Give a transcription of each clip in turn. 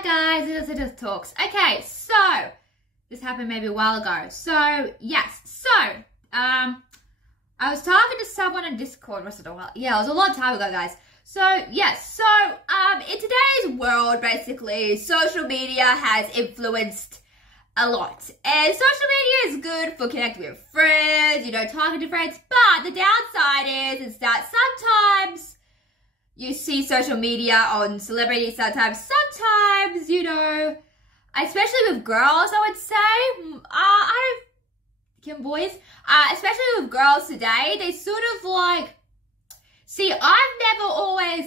Hi guys, this is Just Talks. Okay, so this happened maybe a while ago. So yes, I was talking to someone on Discord. Was it a while? Yeah, it was a long time ago, guys. So yes, in today's world, basically, social media has influenced a lot, and social media is good for connecting with friends, talking to friends. But the downside is that sometimes you see social media on celebrities sometimes, especially with girls, I would say, especially with girls today, they sort of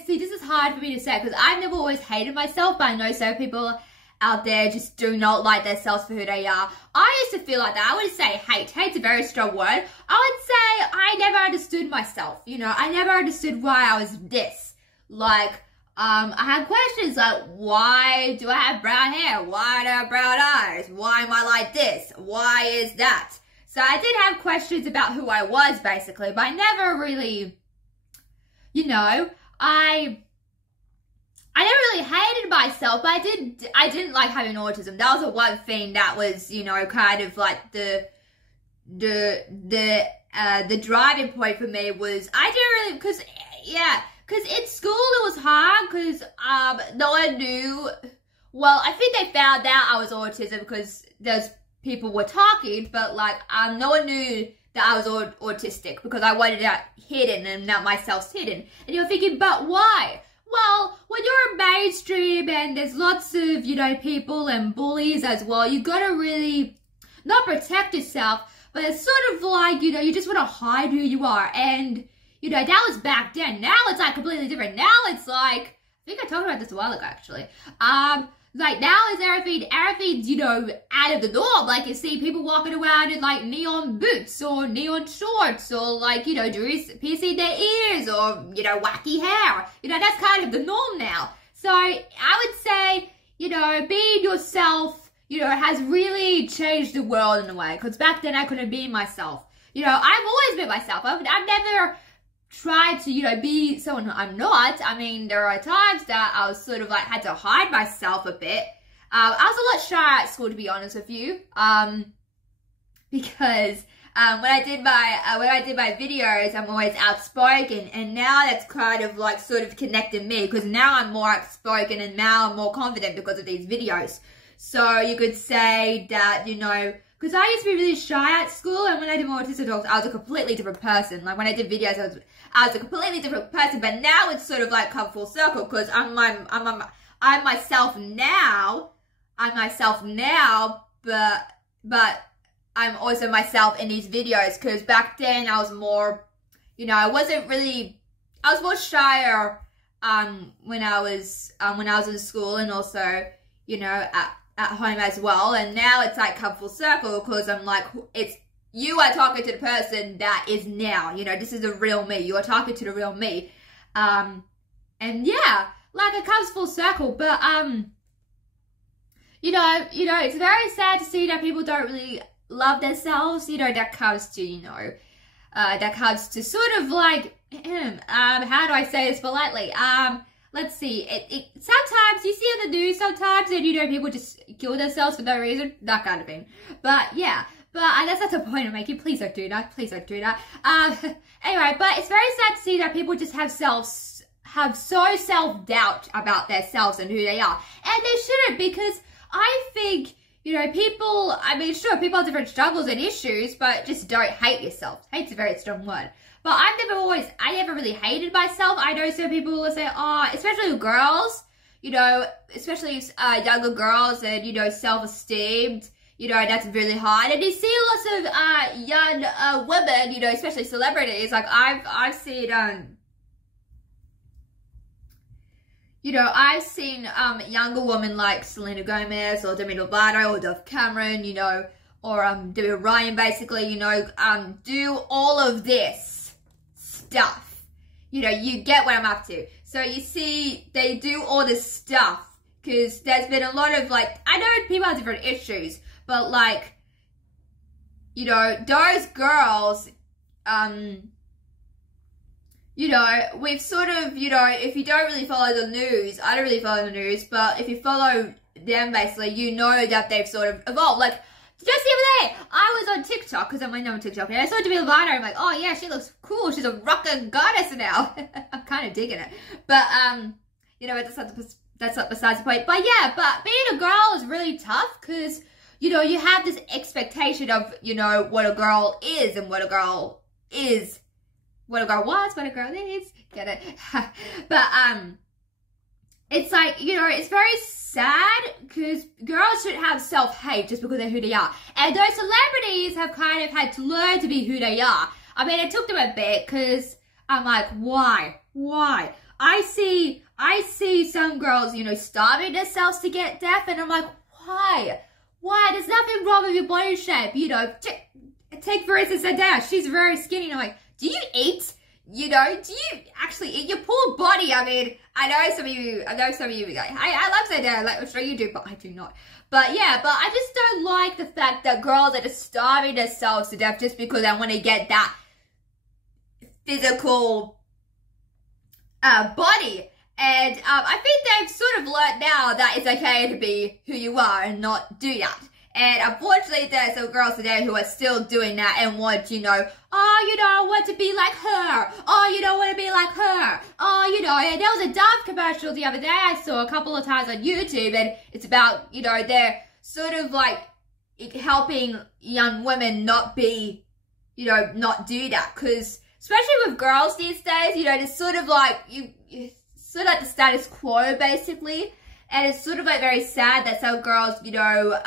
this is hard for me to say because I've never always hated myself, but I know some people out there just do not like themselves for who they are. I used to feel like that. I wouldn't say hate. Hate's a very strong word. I would say I never understood myself, I never understood why I was this. I had questions like, why do I have brown hair? Why do I have brown eyes? Why am I like this? Why is that? So I did have questions about who I was, basically, but I never really, I never really hated myself, but I didn't like having autism. That was the one thing that was, kind of like the driving point for me was I didn't really, because in school it was hard because no one knew. Well, I think they found out I was autism because those people were talking, but no one knew that I was autistic because I wanted it hidden and not myself hidden. And you're thinking, but why? Well, when you're mainstream and there's lots of, people and bullies as well, you gotta really not protect yourself, but it's sort of like, you just want to hide who you are. And that was back then. Now it's completely different. Now it's I think I talked about this a while ago actually. Now is everything's, out of the norm. You see people walking around in neon boots or neon shorts or piercing their ears or, wacky hair. That's kind of the norm now. So I would say, being yourself, has really changed the world in a way. Because back then I couldn't be myself. I've always been myself. I've never tried to, be someone who I'm not. I mean, there are times that I was sort of had to hide myself a bit. I was a lot shy at school, to be honest with you, because when I did my videos, I'm always outspoken, and now that's kind of sort of connected me because now I'm more outspoken and now I'm more confident because of these videos. So you could say that, because I used to be really shy at school, and when I did my Autism Talks, I was a completely different person. When I did videos, I was a completely different person, but now it's sort of come full circle, because I'm myself now. I'm myself now, but I'm also myself in these videos, because back then I was more, I was more shyer, when I was in school, and also, at home as well. And now it's come full circle, because I'm you are talking to the person that is now, this is the real me. You are talking to the real me. And yeah, it comes full circle, but, it's very sad to see that people don't really love themselves, that comes to sort of how do I say this politely? Let's see, sometimes you see on the news sometimes, and people just kill themselves for no reason, that kind of thing. But yeah, that's not the point I'm making. Please don't do that. Please don't do that. Anyway, but it's very sad to see that people just have so self-doubt about themselves and who they are. And they shouldn't, because I think, people have different struggles and issues, but just don't hate yourself. Hate's a very strong word. But I never really hated myself. I know some people will say, especially with girls, especially younger girls and, self-esteemed, that's really hard. And you see lots of young women, especially celebrities, I've seen, I've seen younger women like Selena Gomez or Demi Lovato or Dove Cameron, or Debbie Ryan, basically, do all of this stuff. You get what I'm up to. So you see, they do all this stuff because there's been a lot of I know people have different issues, but those girls, you know, we've sort of, you know, if you don't really follow the news, I don't really follow the news, but if you follow them, basically, you know that they've sort of evolved. Like, just the other day, I was on TikTok, because I'm on TikTok, and I saw Demi Lovato, and I'm like, oh yeah, she looks cool, she's a rockin' goddess now. I'm kind of digging it. But, you know, that's not besides the point. But yeah, but being a girl is really tough, because, you know, you have this expectation of, you know, what a girl is, and what a girl is. What a girl wants, what a girl is. Get it? But, it's like, you know, it's very sad because girls should have self-hate just because they're who they are. And those celebrities have kind of had to learn to be who they are. I mean, it took them a bit because I'm like, why? Why? I see some girls, you know, starving themselves to get deaf, and I'm like, why? Why? There's nothing wrong with your body shape, you know. Take for instance Zendaya, she's very skinny, and I'm like, do you eat? You know, do you actually eat? Your poor body, I mean, I know some of you like, I love Zendaya, like, I'm sure you do, but I do not. But yeah, but I just don't like the fact that girls are just starving themselves to death just because they want to get that physical body. And I think they've sort of learned now that it's okay to be who you are and not do that. And unfortunately, there's some girls today who are still doing that and want, you know, oh, you know, I want to be like her. Oh, you don't want to be like her. Oh, you know, and there was a Dove commercial the other day I saw a couple of times on YouTube, and it's about, you know, they're sort of like helping young women not be, you know, not do that. Because especially with girls these days, you know, it's sort of like, you sort of like the status quo, basically. And it's sort of like very sad that some girls, you know,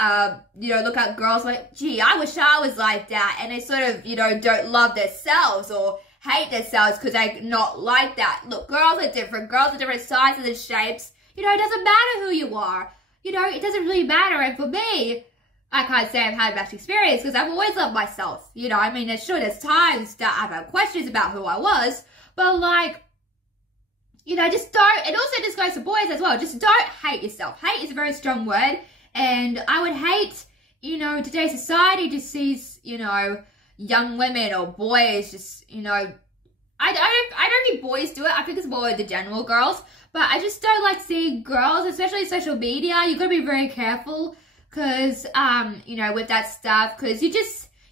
look at girls like, gee, I wish I was like that. And they sort of, you know, don't love themselves or hate themselves because they're not like that. Look, girls are different. Girls are different sizes and shapes. You know, it doesn't matter who you are. You know, it doesn't really matter. And for me, I can't say I've had much experience because I've always loved myself. You know, I mean, there's times that I've had questions about who I was, but like, you know, just don't, and also this goes to boys as well, just don't hate yourself. Hate is a very strong word, and I would hate, you know, today's society just sees, you know, young women or boys just, you know, I don't think boys do it, I think it's more the general girls, but I just don't like seeing girls, especially social media. You gotta be very careful, because, you know, with that stuff, because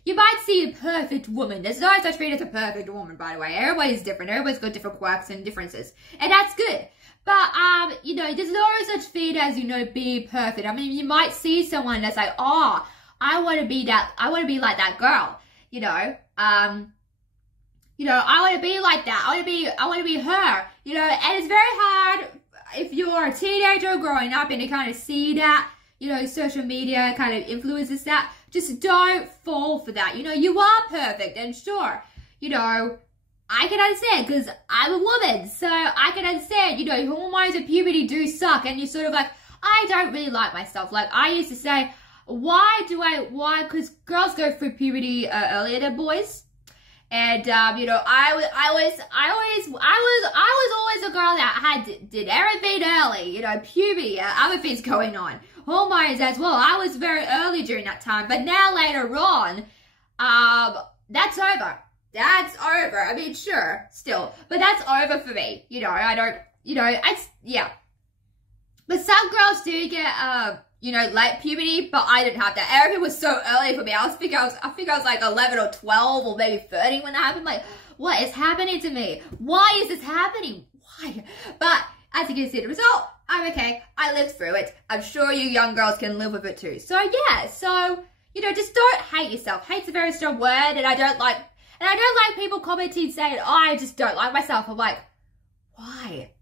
you might see a perfect woman. There's no such thing as a perfect woman, by the way. Everybody's different. Everybody's got different quirks and differences. And that's good. But, you know, there's no such thing as, you know, being perfect. I mean, you might see someone that's like, oh, I want to be like that girl. You know, I want to be like that. I want to be her. You know, and it's very hard if you're a teenager growing up and you kind of see that, you know, social media kind of influences that. Just don't fall for that. You know, you are perfect, and sure, you know, I can understand because I'm a woman, so I can understand, you know, hormones and puberty do suck, and you're sort of like, I don't really like myself. Like, I used to say, why, because girls go through puberty earlier than boys, and, you know, I was always a girl that did everything early, you know, puberty, other things going on. Hormones as well. I was very early during that time, but now later on, that's over. That's over. I mean, sure, still, but that's over for me. You know, I don't, you know, yeah. But some girls do get, you know, late puberty, but I didn't have that. Everything was so early for me. I think I was like 11 or 12 or maybe 13 when that happened. Like, what is happening to me? Why is this happening? Why? But as you can see the result, I'm okay. I lived through it. I'm sure you young girls can live with it too. So yeah, so, you know, just don't hate yourself. Hate's a very strong word, and I don't like people commenting saying, oh, I just don't like myself. I'm like, why?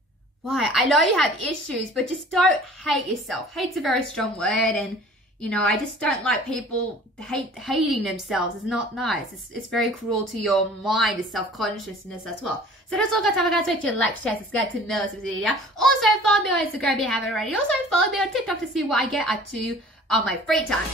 Why? I know you have issues, but just don't hate yourself. Hate's a very strong word, and, you know, I just don't like people hating themselves. It's not nice. It's very cruel to your mind, and self-consciousness as well. So that's all, guys. Have a guys. Make sure to like, share, subscribe to Miller's video. Also, follow me on Instagram if you haven't already. Also, follow me on TikTok to see what I get up to on my free time.